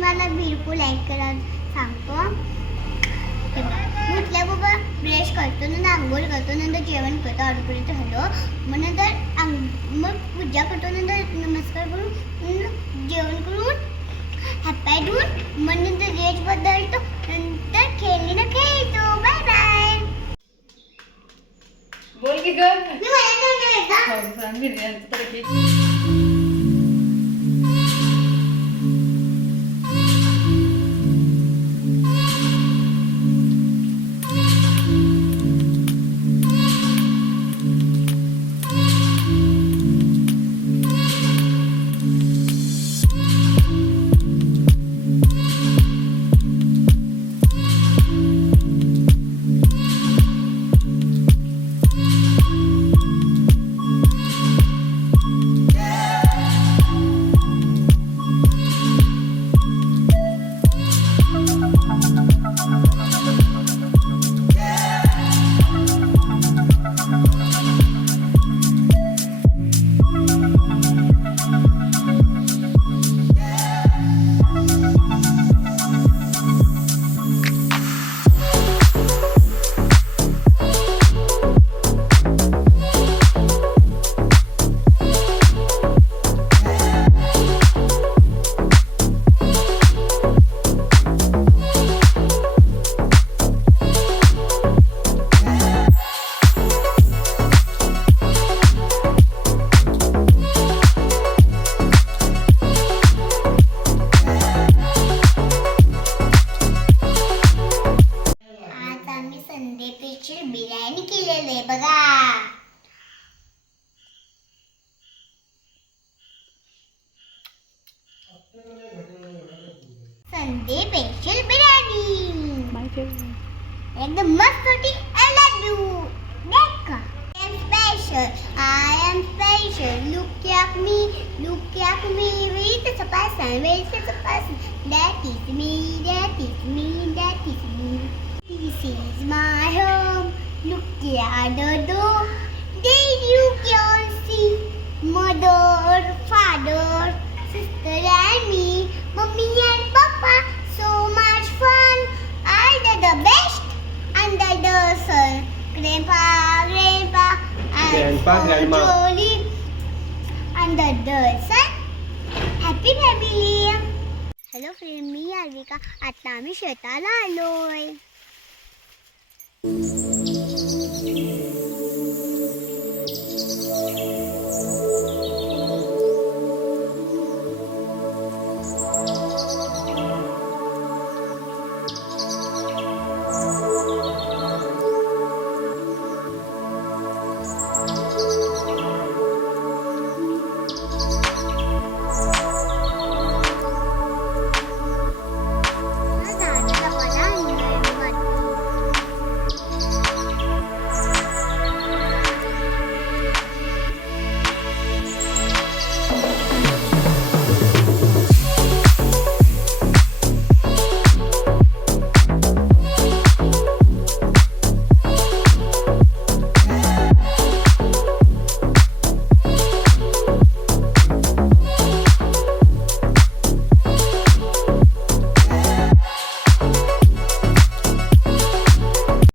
तुम्हाला बिलकुल ऐक करायला सांगतो. उठल्या बाबा ब्रश करतो, नंतर आंघोळ करतो, नंतर जेवण करतो, आडूपर्यंत हलो, मग नंतर मग पूजा करतो, नंतर नमस्कार करून जेवण करून हातपाय धुवून मग नंतर ड्रेस बदलतो, नंतर खेळणीनं खेळतो. Bye bye. बोल की ग. मी म्हणत बिर्याणी केलेली बघा. संडे स्पेशल बिर्याणी एकदम मस्त होती. I love you. देखा. I am special. Look at me. Wait a person. That is me. This is my home. Look at the door. There you can see mother, father, sister and me, mommy and papa. So much fun. Under the best, under the sun. Grandpa, and Grandma. jolly. Under the sun. Happy family. Hello friend, मी आर्विका. आता आम्ही शेताला आलोय.